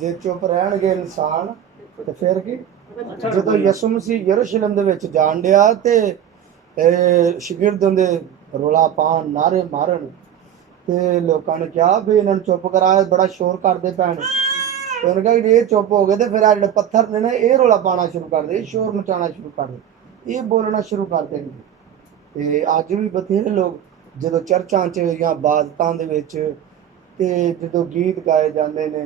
ਜੇ ਚੁੱਪ ਰਹਿਣਗੇ ਇਨਸਾਨ ਤੇ ਫਿਰ ਕੀ। ਜਦੋਂ ਯਿਸੂ ਮਸੀਹ ਯਰੂਸ਼ਲਮ ਦੇ ਵਿੱਚ ਜਾਣ ਡਿਆ ਤੇ ਸ਼ਾਗਿਰਦਾਂ ਦੇ ਰੌਲਾ ਪਾਉਣ, ਨਾਰੇ ਮਾਰਨ, ਤੇ ਲੋਕਾਂ ਨੇ ਕਿਹਾ ਵੀ ਇਹਨਾਂ ਨੂੰ ਚੁੱਪ ਕਰਾ, ਬੜਾ ਸ਼ੋਰ ਕਰਦੇ ਪੈਣ। ਤੇ ਉਹਨੇ ਕਿਹਾ ਇਹ ਚੁੱਪ ਹੋ ਗਏ ਤੇ ਫਿਰ ਆ ਜਿਹੜੇ ਪੱਥਰ ਨੇ ਨਾ ਇਹ ਰੌਲਾ ਪਾਉਣਾ ਸ਼ੁਰੂ ਕਰ ਦੇ, ਇਹ ਸ਼ੋਰ ਮਚਾਉਣਾ ਸ਼ੁਰੂ ਕਰ ਦੇ, ਇਹ ਬੋਲਣਾ ਸ਼ੁਰੂ ਕਰ ਦੇਣਗੇ। ਤੇ ਅੱਜ ਵੀ ਬਥੇਰੇ ਲੋਕ ਜਦੋਂ ਚਰਚਾਂ 'ਚ ਜਾਂ ਇਬਾਦਤਾਂ ਦੇ ਵਿੱਚ ਤੇ ਜਦੋਂ ਗੀਤ ਗਾਏ ਜਾਂਦੇ ਨੇ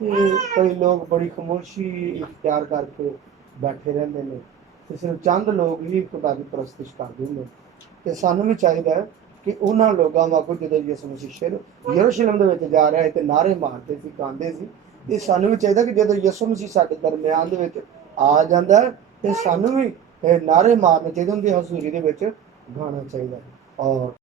ਤੇ ਕਈ ਲੋਕ ਬੜੀ ਖਾਮੋਸ਼ੀ ਇਖਤਿਆਰ ਕਰਕੇ ਬੈਠੇ ਰਹਿੰਦੇ ਨੇ ਤੇ ਸਿਰਫ ਚੰਦ ਲੋਕ ਹੀ ਖੁਦਾ ਦੀ ਪ੍ਰਸਤਿਸ਼ ਕਰਦੇ ਨੇ। ਤੇ ਸਾਨੂੰ ਵੀ ਚਾਹੀਦਾ ਹੈ ਕਿ ਉਹਨਾਂ ਲੋਕਾਂ ਵਾਂਗੂ ਜਦੋਂ ਯਿਸੂ ਮਸੀਹ ਯਰੂਸ਼ਲਮ ਦੇ ਵਿੱਚ ਜਾ ਰਿਹਾ ਹੈ ਤੇ ਨਾਰੇ ਮਾਰਦੇ ਸੀ, ਗਾਉਂਦੇ ਸੀ, ਤੇ ਸਾਨੂੰ ਵੀ ਚਾਹੀਦਾ ਕਿ ਜਦੋਂ ਯਿਸੂ ਮਸੀਹ ਸਾਡੇ ਦਰਮਿਆਨ ਦੇ ਵਿੱਚ ਆ ਜਾਂਦਾ ਤੇ ਸਾਨੂੰ ਵੀ ਨਾਰੇ ਮਾਰਨੇ ਚਾਹੀਦੇ, ਉਹਦੀ ਹਜ਼ੂਰੀ ਦੇ ਵਿੱਚ ਗਾਣਾ ਚਾਹੀਦਾ। ਔਰ